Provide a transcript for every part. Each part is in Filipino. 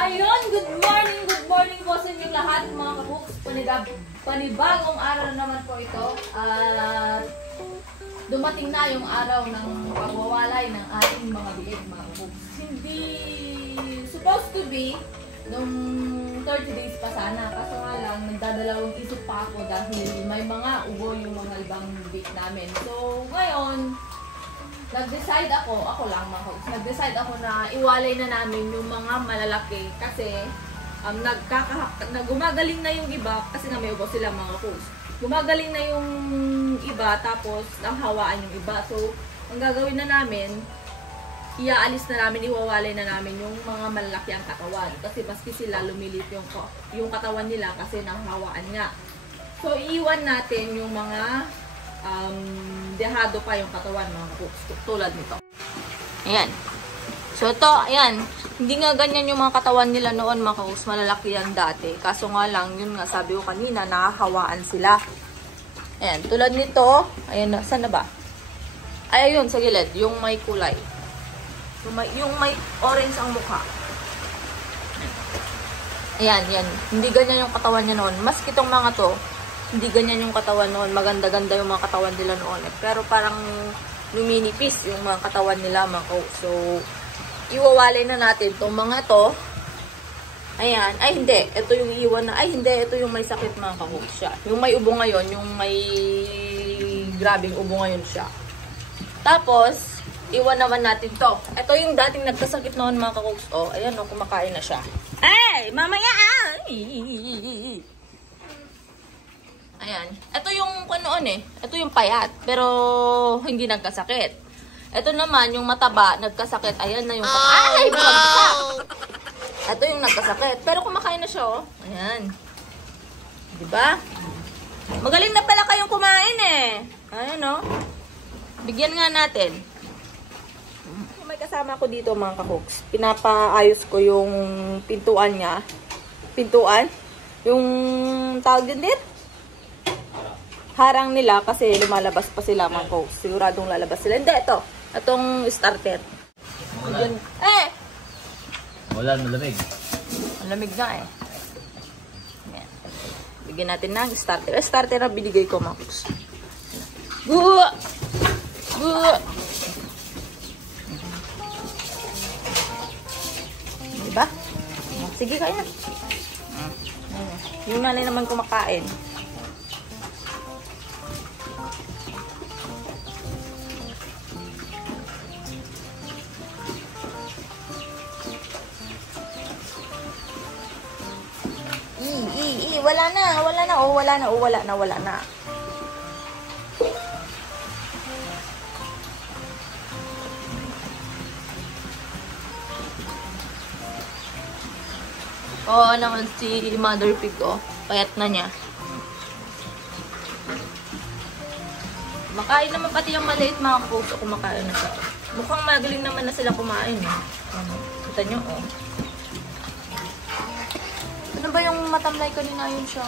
Ayun, good morning po sa inyong lahat mga kabooks. Panibagong araw naman po ito. At dumating na yung araw ng pagwawalay ng ating mga bilig mga kabooks. Hindi supposed to be nung 30 days pa sana. Kaso nga lang, nagdadalawang isip pa ako dahil may mga ubo yung mga ibang bake namin. So ngayon, nag-decide ako lang mga kabooks, nag-decide ako na iwalay na namin yung mga malalaki kasi gumagaling na yung iba kasi nga may ubo sila mga kabooks. Gumagaling na yung iba tapos nanghawaan yung iba. So, ang gagawin na namin, iaalis na namin, iwawalay na namin yung mga malalaki ang katawan. Kasi maski sila lumilit yung katawan nila kasi nanghawaan nga. So, iiwan natin yung mga dehado pa yung katawan mga kabooks, tulad nito. Ayan. So, ito, ayan. Hindi nga ganyan yung mga katawan nila noon mga kabooks, malalaki yan dati. Kaso nga lang, yun nga, sabi ko kanina, nakahawaan sila. Ayan, tulad nito, ayan, saan na ba? Ay, ayun, sa gilid, yung may kulay. Yung may orange ang mukha. Ayan, yan. Hindi ganyan yung katawan niya noon. Mas kitong mga to, hindi ganyan yung katawan noon. Maganda-ganda yung mga katawan nila noon. Pero parang luminipis yung mga katawan nila mga kabooks. So, iwawalay na natin itong mga to. Ayan. Ay, hindi. Ito yung iiwan na. Ay, hindi. Ito yung may sakit mga kabooks siya. Yung may ubo ngayon, yung may grabing ubo ngayon siya. Tapos, iwan naman natin to. Ito yung dating nagkasakit noon mga kabooks. Oh, ayan o, kumakain na siya. Ay, mamaya! Ayan. Ito yung noon eh. Ito yung payat. Pero hindi nagkasakit. Ito naman yung mataba, nagkasakit. Ayan na yung ay! Bagsak! Ito yung nagkasakit. Pero kumakain na siya oh. Ayan. Diba? Magaling na pala kayong kumain eh. Ayan oh. Bigyan nga natin. May kasama ko dito mga kabooks. Pinapaayos ko yung pintuan niya. Pintuan? Yung tawag din din? Harang nila kasi lumalabas pa sila mga kabooks. Siguradong lalabas sila. Hindi, ito. Itong starter. Ulan. Eh! Ulan, malamig. Malamig na eh. Ayan. Bigyan natin ng starter. Starter na binigay ko mga kabooks. Buwa! Buwa! Diba? Sige, kain na. Yung nanay naman kumakain. Wala na. Oo naman si Mother Pig, oh. Payat na niya. Makain naman pati yung maliit mga kabooks. Kumakain na siya. Mukhang magaling naman na sila kumain, eh. Kita nyo, oh. Ano ba yung matamlay kanina yun siya?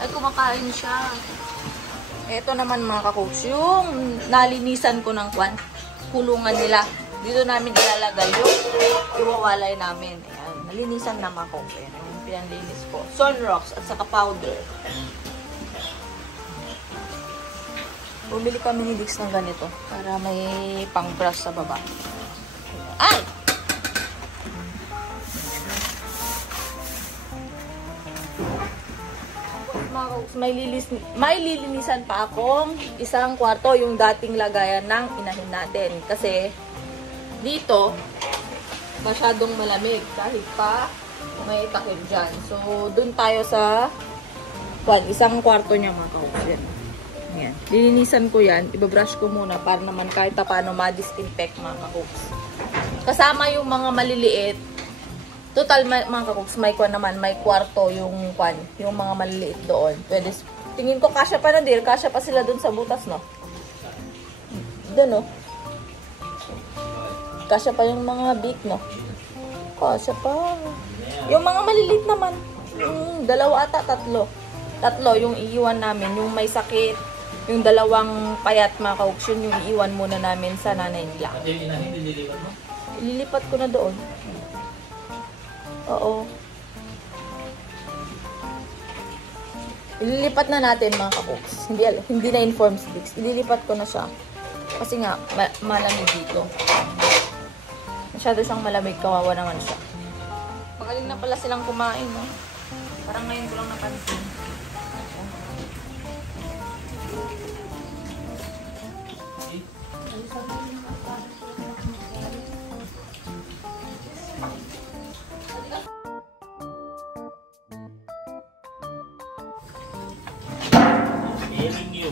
Ay, kumakain siya. Ito naman mga kabooks, yung nalinisan ko ng kulungan nila. Dito namin ilalagay yung iwawalay namin. Ayan, nalinisan na mga kabooks. Ayan, yung pinanlinis ko. Sunrocks at saka powder. Bumili kami ni Dix ng ganito para may pang-brush sa baba. Ay! May lilinisan pa akong isang kwarto, yung dating lagayan ng inahin natin. Kasi dito, masyadong malamig kahit pa may takip dyan. So, dun tayo sa isang kwarto niya mga kabooks. Yan. Lilinisan ko yan. Ibabrush ko muna para naman kahit paano ma-disinfect mga kabooks. Kasama yung mga maliliit. Total mga kabooks, may kwarto yung mga maliliit doon. Pwede, tingin ko kasya pa na din, kasya pa sila doon sa butas, no? Doon, no? Kasya pa yung mga big, no? Kasya pa. Yung mga maliliit naman, yung dalawa ata, tatlo. Tatlo yung iiwan namin, yung may sakit, yung dalawang payat mga kabooks, yun yung iiwan muna namin sa nanay nila. Pati yung inahin, nililipat mo? Ililipat ko na doon. Oo. Ililipat na natin mga kapoks. Hindi na inform si Dix. Ililipat ko na siya. Kasi nga, malamig dito. Masyado siyang malamig. Kawawa naman siya. Magaling na pala silang kumain, no? Parang ngayon ko lang napansin. Hearing you.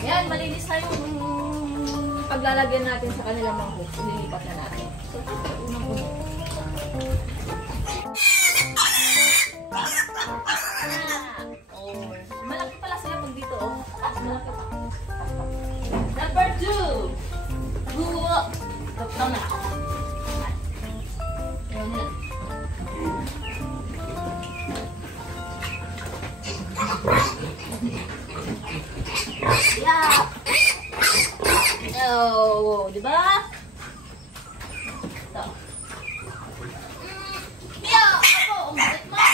Yan, malinis na yung paglalagyan natin sa kanilang mga hooks. Ililipat na natin. So, unang-una. Oh, malaki pala sila pag dito. Oh. Malaki pa. Number 2. Drop down na. Ayan na. Yeah. Oh, di ba? Ito. Yeah, ako, umalit mo. Ito.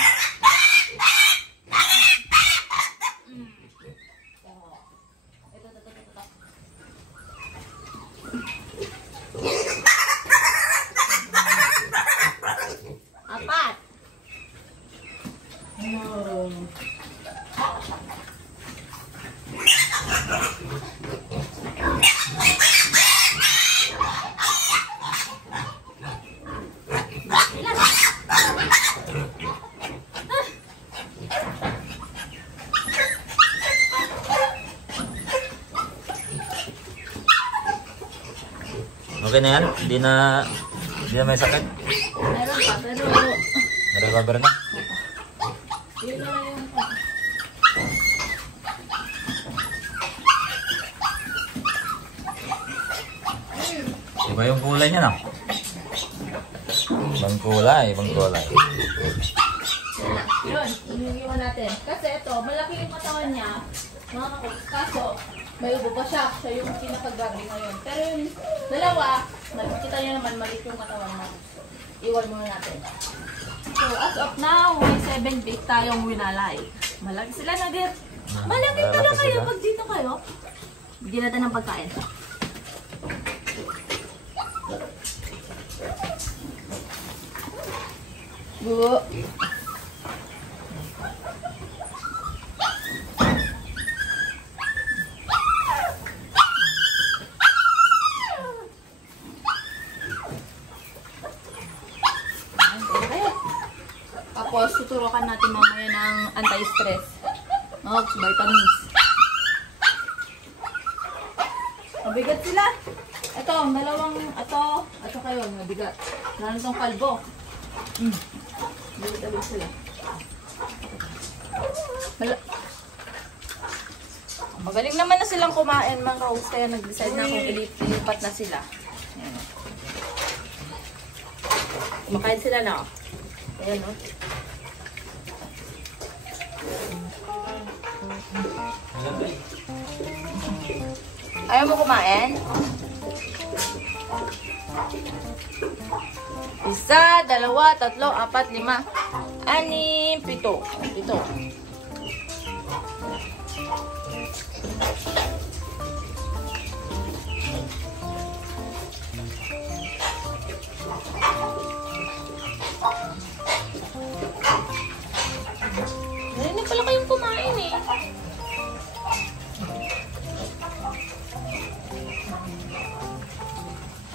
Apat. Okay na yan? Hindi na may sakit? Meron pa, pero... Recover na? Yun na yung... Iba yung kulay niya na. Ibang kulay. Yun, iniiwan natin. Kasi ito, malaki yung katawan niya, mga kakulis. Kaso, may ubo pa siya. Siya yung pinapag-gagawin ngayon. Pero yung dalawa, makikita niyo naman maliit yung katawan mo. Iwan muna natin. So, as of now, may 7 feet tayong winalay. Malaki sila na dir. Malaki pala kayo pag dito kayo. Bigyan natin ng pagkain. Bu. Tapos, tuturukan natin mamaya ng anti-stress. Vitamins. Mabigat sila. Ito, dalawang, ito kayo, mabigat. Lalo itong kalbo. Mabigat sila. Magaling naman na silang kumain, mga kaus. Kaya nag-decide na kung ilipat na sila. Ayan. Kumakain sila na. Ayan, no? Ayaw mo kumain? Isa, dalawa, tatlo, apat, lima, anim, pito. Pito. Hindi pala kayong kumain eh.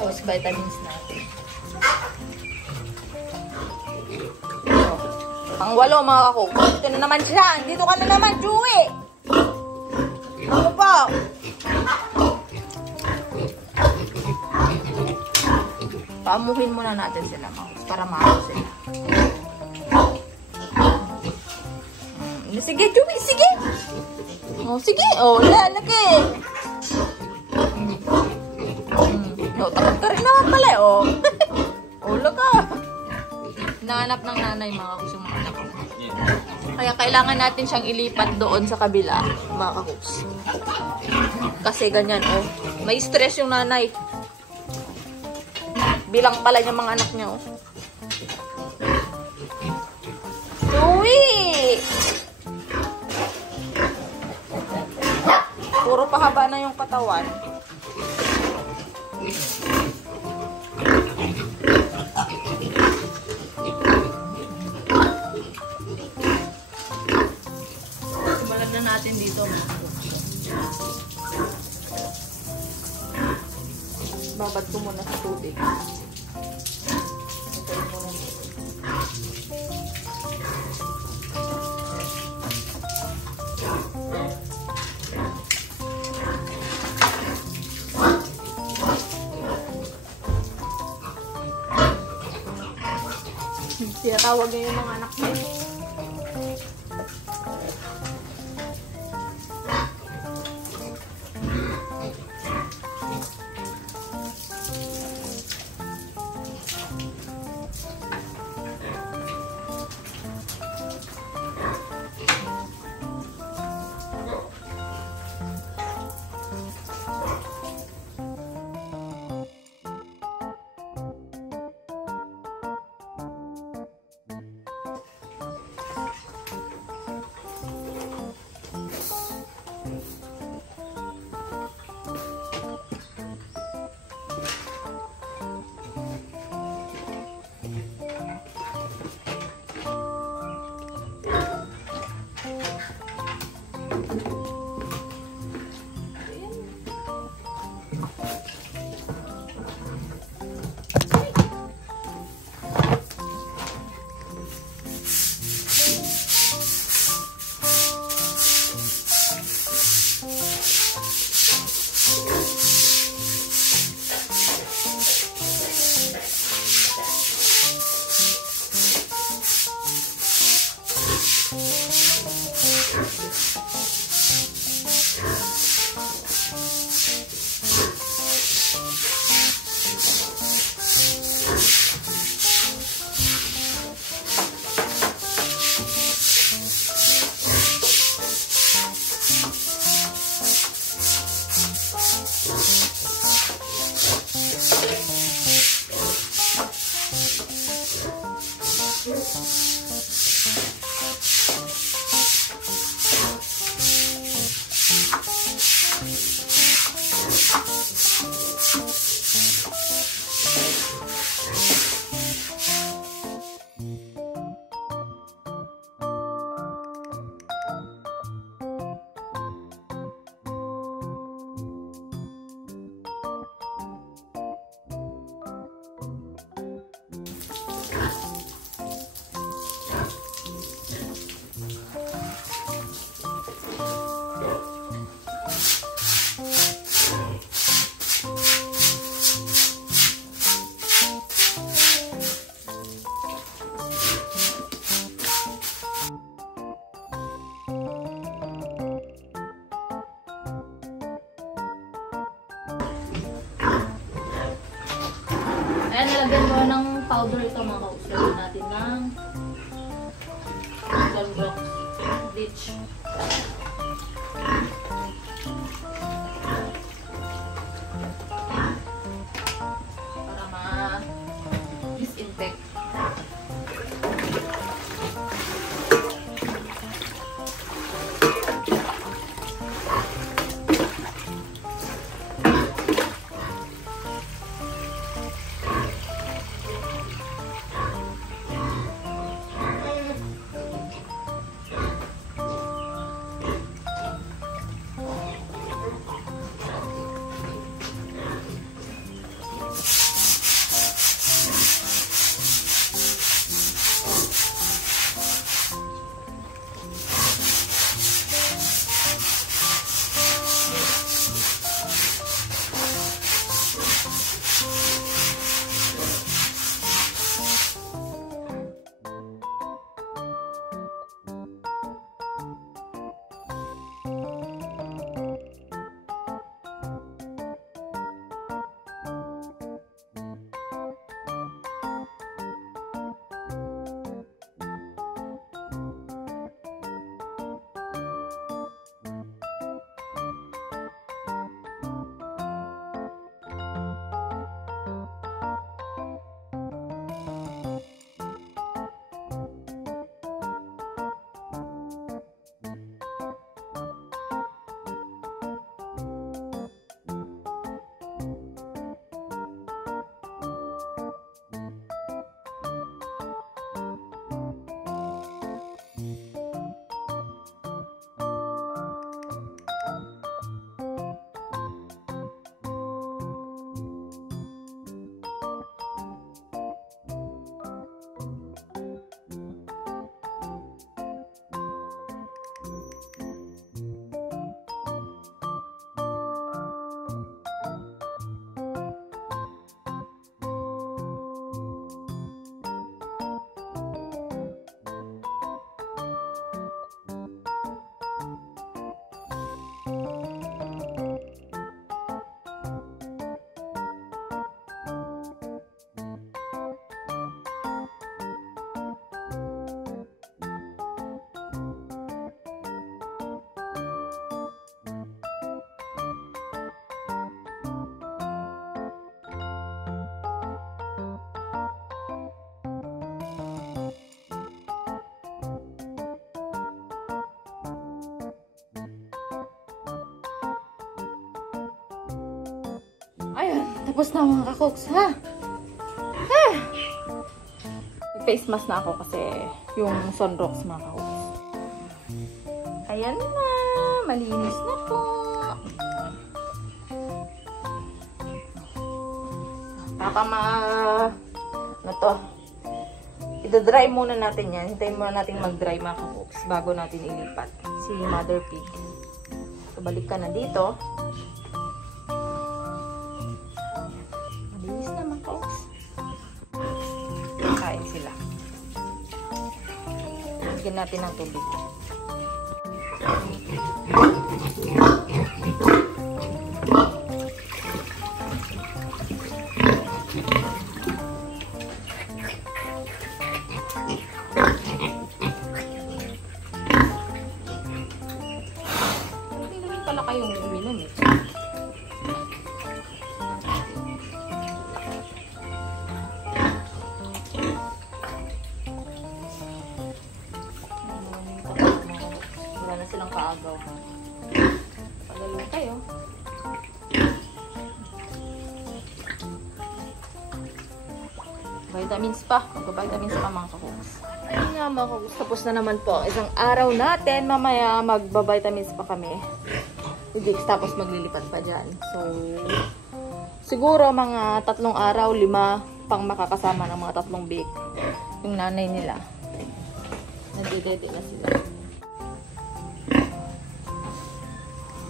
Tapos vitamins natin. Ang 8 mga kako. Dito na naman siya. Dito ka na naman, Chewy. Ano pa? Paamuhin muna natin sila mga para maano sila. Sige, Chewy. Sige. Oh, sige. Oh, lalaki. Oh, takot ka rin naman pala, oh. Ulo ka. Hinahanap ng nanay mga kakus yung mga anak ko. Kaya kailangan natin siyang ilipat doon sa kabila, mga kakus. Kasi ganyan, oh. May stress yung nanay. Bilang pala niya mga anak niya, oh. Chewy! Puro pahaba na yung katawan. Simulan na natin dito. Ibabad ko muna sa tubig. Ito muna nito. Tinatawag niya yung mga anak niya. Ayan, nalagyan mo ng powder ito mga kaus. Lagyan natin ng sunblock bleach. Para ma-disinfect. Tapos na mga kakoks, ha? Ah! Face mask na ako kasi yung sunrocks mga kakoks. Ayan na. Malinis na po. Ano to? I-dry muna natin yan. Hintayin muna natin mag-dry mga kakoks bago natin ilipat si mother pig. So, balik ka na dito. Malinis na mga kakoks. Kain sila. Lagyan natin ng tubig. Pala kayong uminom eh. Wala na silang kaagaw. Pagalo kayo. Vitamins pa. Mag-vitamins pa mga kakoks. Ayun nga mga kakoks. Tapos na naman po. Isang araw natin. Mamaya mag-vitamins pa kami. Tapos maglilipat pa dyan. So, siguro mga 3 araw, 5 pang makakasama ng mga 3 bake. Yung nanay nila. Nandidede na sila.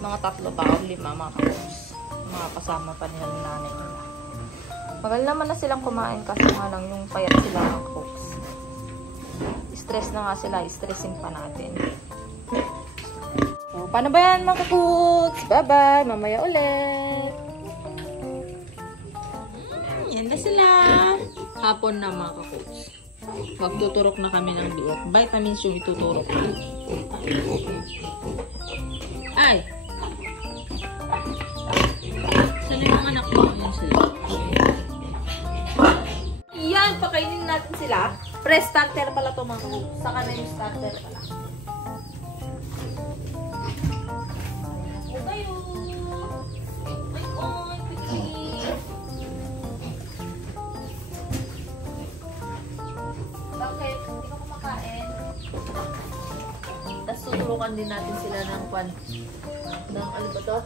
Mga 3 pa o 5 mga kakoks. Makakasama pa nila ng nanay nila. Magal naman na silang kumain kasi nga lang yung payat sila mga kakoks. Stress na nga sila. Stressing pa natin. So, paano ba yan mga kakoks? Bye-bye! Mamaya ulit! Yan na sila! Hapon na mga kakoks. Magtuturok na kami ng biyak. Vitamins yung ituturok. Ay! Saan yung anak mo? Yan sila. Yan! Pakainin natin sila. Press starter pala ito mga kakoks. Saka na yung starter pala. Tapos tuturukan din natin sila ng ano ba to?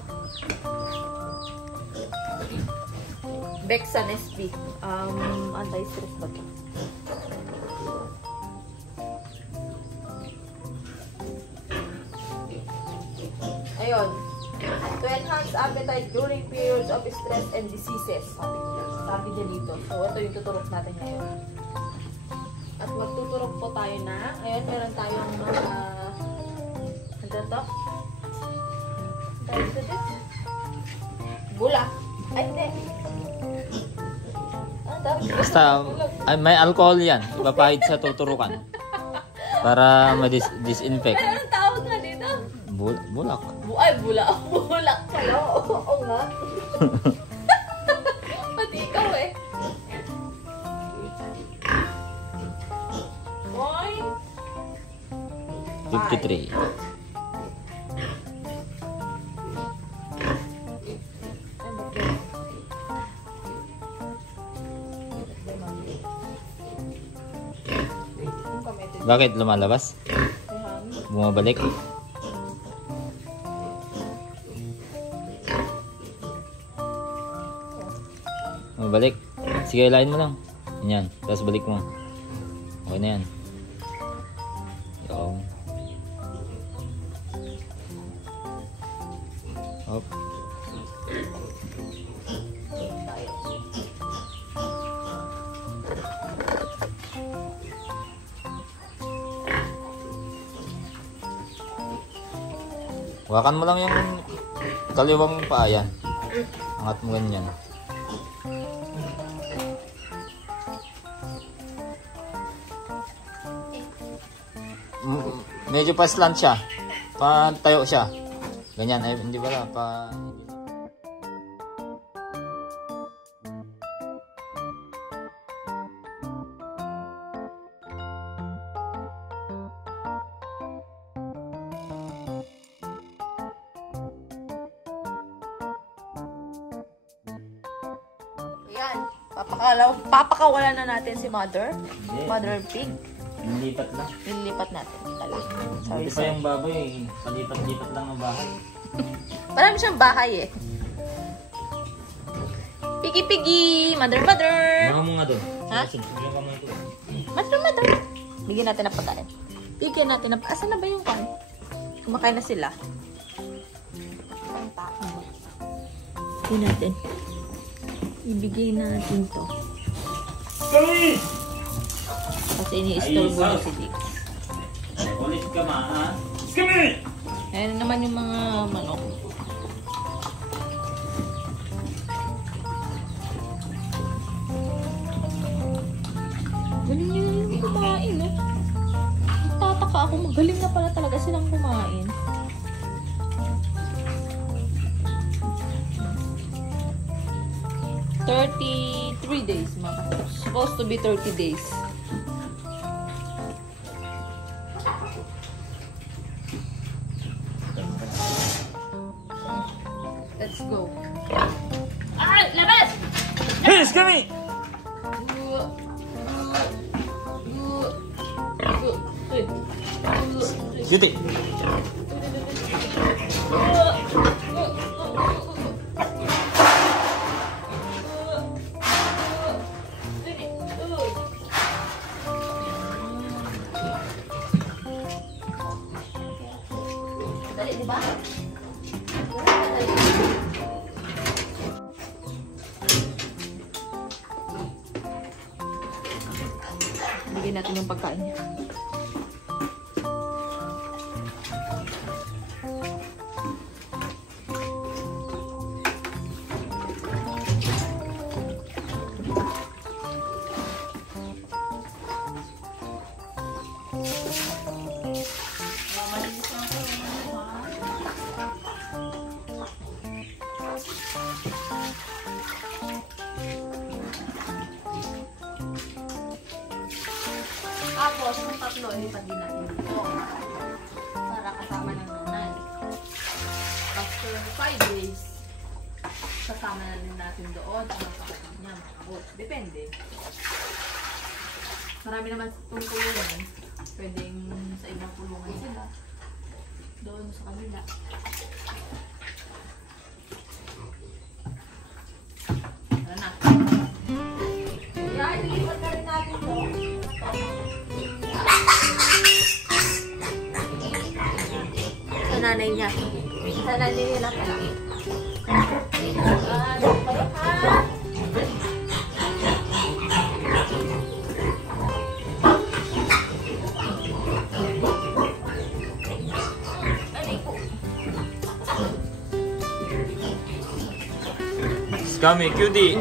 Bexan SP. Anti-stress ba to? Ayun. To enhance appetite during periods of stress and diseases. Sabi niya dito. So, ito yung tuturok natin ngayon. At magtuturok po tayo na. Ayun, meron tayong mga ano to? Bulak. Ay, hindi. Basta, may alcohol yan. Ipapahid sa tuturukan. Para ma-disinfect. Ay, anong tawag nga dito? Bulak. Ay, bulak. Bulak pala. Oo nga. Pati ikaw eh. Boy. 53. Bakit lumalabas? Bumabalik? Bumabalik? Sige, ilahin mo lang. Yan. Tapos balik mo. Okay na yan. Yung. Hop. Hawakan mo lang yung kaliwang paa yan. Angat mo ganyan. Medyo pa slant siya. Patayo siya. Ganyan. Eh, hindi ba pa... Yan. Papakawalan na natin si Mother. Hindi. Mother Pig. Nilipat lang. Nilipat natin. Hindi pa yung baboy, palipat-lipat lang ng bahay. Marami siyang bahay eh. Pigi-pigi! Mother! Mga mo nga doon. Ha? Yung kamay ko. Mother! Bigyan natin ng pagkain. Bigyan natin ng... Asan na ba yung kan? Kumakain na sila. Bigyan natin. Ibigay natin to. Kami! Kasi ini-store mo na si Dix. Ulit ka ma, ha? Kami! Ayan naman yung mga manok. Galing nila yung kumain, no? Tataka ako, magaling na pala talaga silang kumain. days, mga kapatid. Supposed to be 30 days. Let's go. Ah! Labas! Yes, kami! Cutie! Dali, di ba? Bigyan natin yung pagkain niya. Tapos, yung tatlo, ilipad din natin dito. Para kasama ng nanay. After 5 days, kasama na din natin doon sa mga kapatid niya, mga kabos. Depende. Marami naman itong kulungan. Pwedeng sa ibang kulungan sila. Doon sa kanila. Tara na. Kaya, ilipad na rin natin doon. Sa nanay niya. Sa nanay nila pala. Kami, cutie!